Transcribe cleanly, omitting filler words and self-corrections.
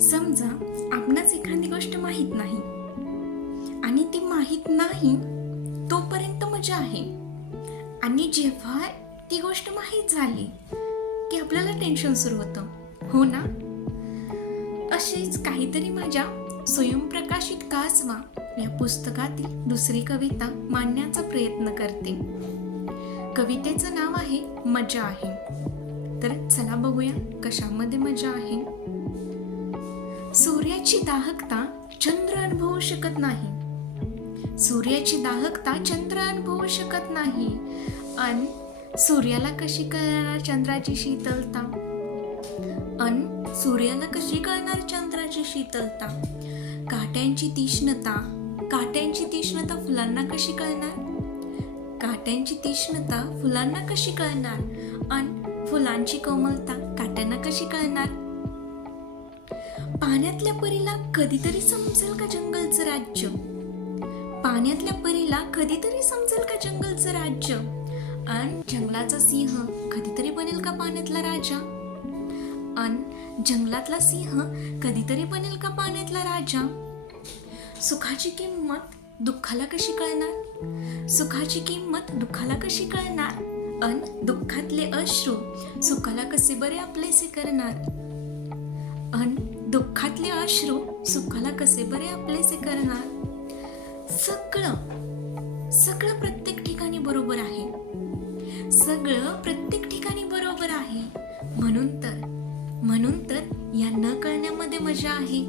समजा आपणास एखादी गोष्ट माहीत नाही आणि ती माहीत नाही तोपर्यंत मजा आहे, आणि जेव्हा ती गोष्ट माहीत झाली की आपल्याला टेन्शन सुरू होतं, हो ना? अशीच काहीतरी माझ्या स्वयंप्रकाशित कासवा या पुस्तकातील दुसरी कविता मांडण्याचा प्रयत्न करते. कवितेचं नाव आहे मजा आहे. तर चला बघूया कशामध्ये मजा आहे. सूर्याची दाहकता चंद्र अनुभवू शकत नाही. सूर्याची दाहकता चंद्र अनुभवू शकत नाही. अन सूर्याला कशी कळणार चंद्राची शीतलता? सूर्याला कशी कळणार चंद्राची शीतलता? काट्यांची तीक्ष्णता फुलांना कशी कळणार? काट्यांची तीक्ष्णता फुलांना कशी कळणार? अन फुलांची कोमलता काट्यांना कशी कळणार? पाण्यातल्या परीला कधीतरी समजेल का जंगलचं राज्य? पाण्यातल्या परीला कधीतरी समजेल का जंगलचं राज्य? अन जंगलाचा सिंह कधीतरी बनेल का पाण्यातला राजा? अन जंगलातला सिंह कधीतरी बनेल का पाण्यातला राजा? सुखाची किंमत दुःखाला कशी कळणार? सुखाची किंमत दुःखाला कशी कळणार? अन दुःखातले अश्रू सुखाला कसे बरे आपलेसे करणार? अन दुःखातले अश्रू सुखाला कसे बरे आपलेसे करणार? सगळं प्रत्येक ठिकाणी बरोबर आहे. सगळं प्रत्येक ठिकाणी बरोबर आहे. म्हणून तर या न कळण्यामध्ये मजा आहे.